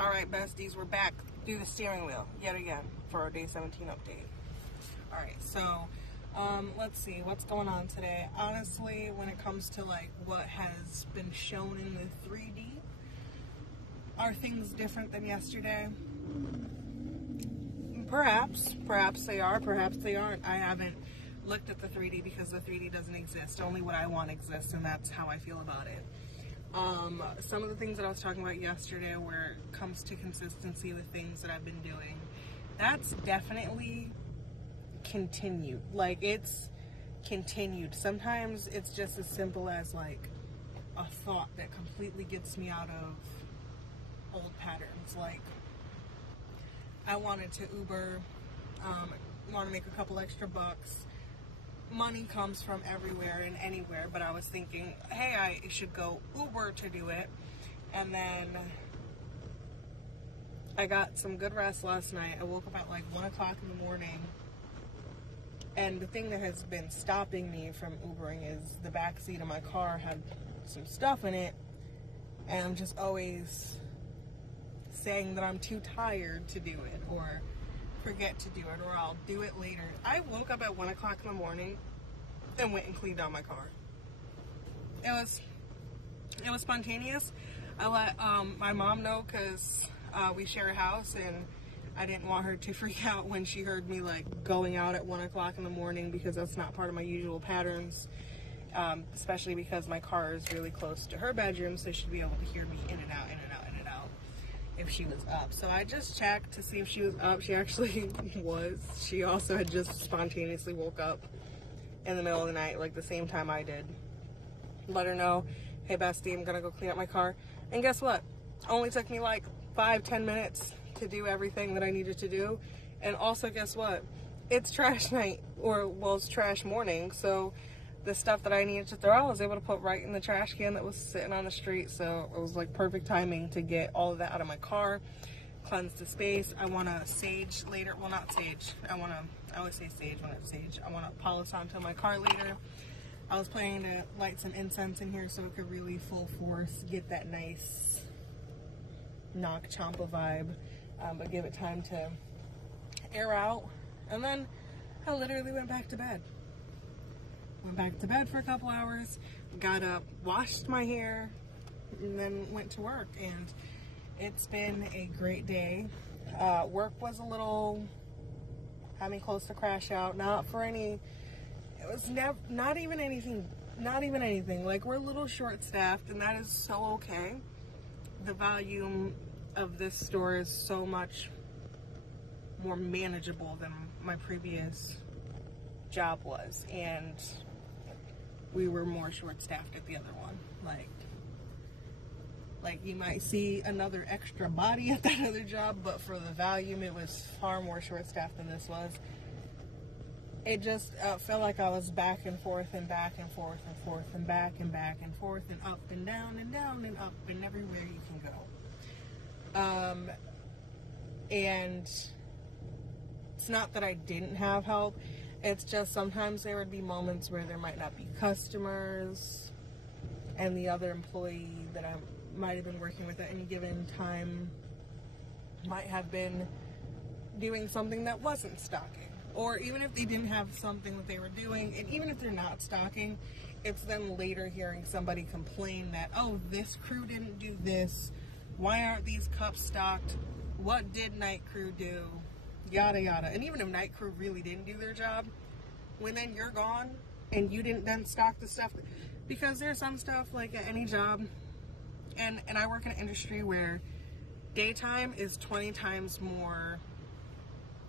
Alright, besties, we're back through the steering wheel yet again for our day 17 update. Alright, so let's see what's going on today. Honestly, when it comes to like what has been shown in the 3D, are things different than yesterday? Perhaps they are, perhaps they aren't. I haven't looked at the 3D because the 3D doesn't exist. Only what I want exists, and that's how I feel about it. Some of the things that I was talking about yesterday where it comes to consistency with things that I've been doing, that's definitely continued. Like, it's continued. Sometimes it's just as simple as like a thought that completely gets me out of old patterns. Like, I wanted to Uber, want to make a couple extra bucks. Money comes from everywhere and anywhere, but I was thinking, hey, I should go Uber to do it. And then I got some good rest last night. I woke up at like 1 o'clock in the morning. And the thing that has been stopping me from Ubering is the back seat of my car had some stuff in it. And I'm just always saying that I'm too tired to do it, or forget to do it, or I'll do it later. I woke up at 1 o'clock in the morning and went and cleaned out my car. It was spontaneous. I let my mom know because we share a house, and I didn't want her to freak out when she heard me like going out at 1 o'clock in the morning, because that's not part of my usual patterns. Especially because my car is really close to her bedroom, so she'd be able to hear me in and out, in and out, in and out if she was up. So I just checked to see if she was up. She actually was. She also had just spontaneously woke up in the middle of the night, like the same time I did. Let her know, hey bestie, I'm gonna go clean up my car. And guess what? Only took me like 5-10 minutes to do everything that I needed to do. And also, guess what? It's trash night, or well, it's trash morning, so the stuff that I needed to throw, I was able to put right in the trash can that was sitting on the street. So it was like perfect timing to get all of that out of my car, cleanse the space. I want to sage later. Well, not sage. I always say sage when it's sage. I want to polish onto my car later. I was planning to light some incense in here so it could really full force get that nice knock champa vibe, but give it time to air out. And then I literally went back to bed. Went back to bed for a couple hours, got up, washed my hair, and then went to work. And it's been a great day. Work was a little, had me close to crash out. Not for any, it was not even anything. Like, we're a little short-staffed, and that is so okay. The volume of this store is so much more manageable than my previous job was, and we were more short-staffed at the other one. Like you might see another extra body at that other job, but for the volume, it was far more short-staffed than this was. It just felt like I was back and forth and back and forth and forth and back and back and forth and up and down and up and everywhere you can go. And it's not that I didn't have help. It's just sometimes there would be moments where there might not be customers, and the other employee that I might have been working with at any given time might have been doing something that wasn't stocking. Or even if they didn't have something that they were doing, and even if they're not stocking, it's then later hearing somebody complain that, oh, this crew didn't do this. Why aren't these cups stocked? What did night crew do? Yada yada. And even if night crew really didn't do their job, when then you're gone and you didn't then stock the stuff, because there's some stuff like at any job, and I work in an industry where daytime is 20 times more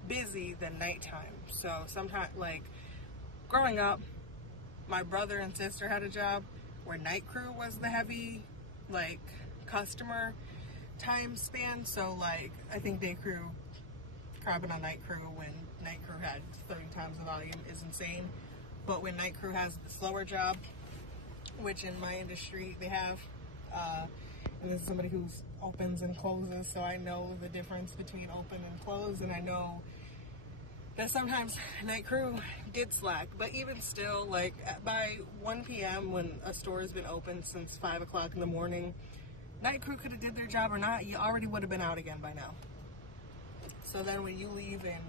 busy than nighttime. So sometimes, like growing up, my brother and sister had a job where night crew was the heavy like customer time span. So like I think day crew crapping on night crew when night crew had 30 times the volume is insane. But when night crew has the slower job, which in my industry they have, and this is somebody who opens and closes, so I know the difference between open and close, and I know that sometimes night crew did slack. But even still, like by 1 p.m. when a store has been open since 5 o'clock in the morning, night crew could have did their job or not, you already would have been out again by now. So then when you leave and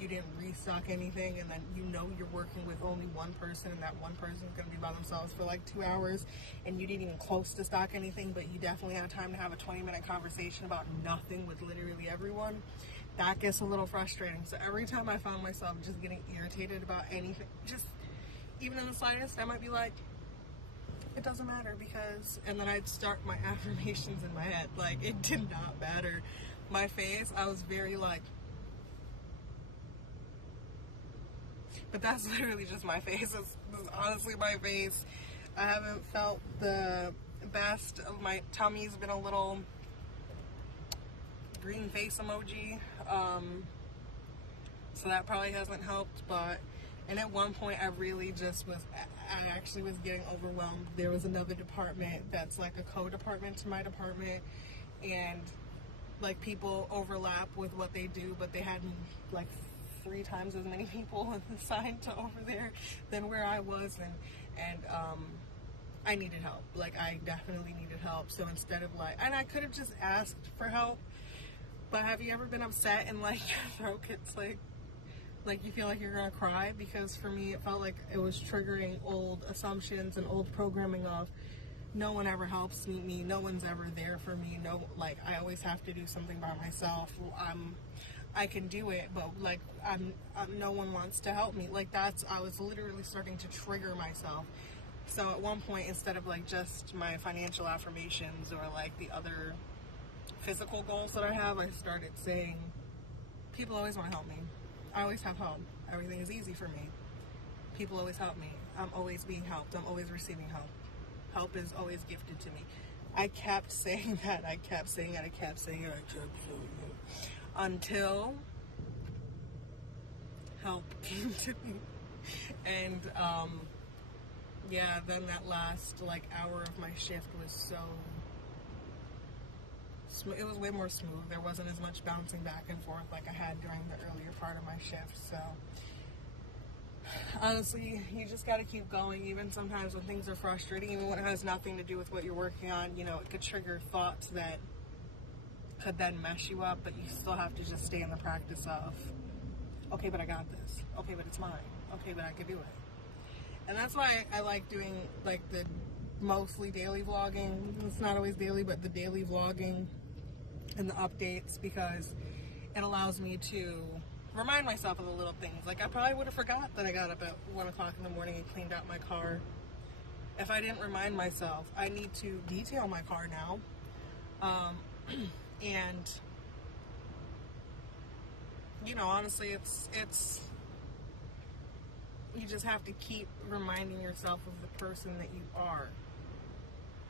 you didn't restock anything, and then you know you're working with only one person, and that one person is going to be by themselves for like 2 hours, and you didn't even close to stock anything, but you definitely had time to have a 20-minute conversation about nothing with literally everyone, that gets a little frustrating. So every time I found myself just getting irritated about anything, just even in the slightest, I might be like, it doesn't matter because, and then I'd start my affirmations in my head. Like, it did not matter. My face, I was very like, but that's literally just my face. It's honestly my face. I haven't felt the best. My tummy's been a little green face emoji. So that probably hasn't helped, and at one point I really just was, I actually was getting overwhelmed. There was another department that's like a co-department to my department, and like people overlap with what they do, but they had like 3 times as many people assigned to over there than where I was, and I needed help. Like, I definitely needed help. So instead of like, and I could have just asked for help, but have you ever been upset and like your throat gets like you feel like you're gonna cry? Because for me it felt like it was triggering old assumptions and old programming of no one ever helps me, no one's ever there for me, no, like I always have to do something by myself. I can do it, but like no one wants to help me. Like, I was literally starting to trigger myself. So at one point, instead of like just my financial affirmations or like the other physical goals that I have, I started saying, people always want to help me. I always have help. Everything is easy for me. People always help me. I'm always being helped. I'm always receiving help. Help is always gifted to me. I kept saying that. I kept saying it. Until help came to me. And yeah, then that last like hour of my shift was so it was way more smooth. There wasn't as much bouncing back and forth like I had during the earlier part of my shift. So honestly, you just got to keep going, even sometimes when things are frustrating, even when it has nothing to do with what you're working on. You know, it could trigger thoughts that could then mess you up, but you still have to just stay in the practice of, okay, but I got this. Okay, but it's mine. Okay, but I can do it. And that's why I like doing like the mostly daily vlogging. It's not always daily, but the daily vlogging and the updates, because it allows me to remind myself of the little things. Like, I probably would have forgot that I got up at 1 o'clock in the morning and cleaned out my car if I didn't remind myself. I need to detail my car now. And you know, honestly, it's you just have to keep reminding yourself of the person that you are,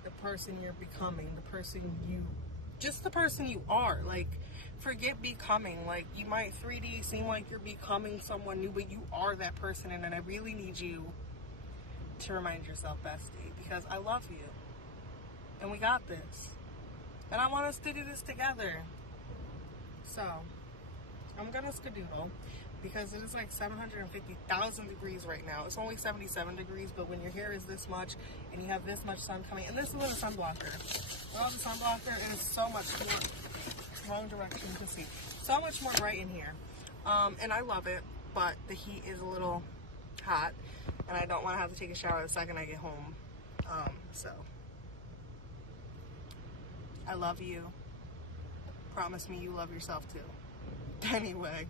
the person you're becoming, the person you are. Like, forget becoming. Like, you might 3D seem like you're becoming someone new, but you are that person. And then I really need you to remind yourself, bestie, because I love you and we got this, and I want us to do this together. So I'm gonna skedoodle because it is like 750,000 degrees right now. It's only 77 degrees, but when your hair is this much and you have this much sun coming, and this is with a sun blocker. Without the sun blocker, it is so much more, wrong direction to see, so much more bright in here. And I love it, but the heat is a little hot, and I don't want to have to take a shower the second I get home. So I love you. Promise me you love yourself too. Anyway,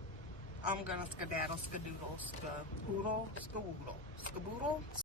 I'm gonna skedaddle, skadoodle, skaboodle, skawoodle, skaboodle.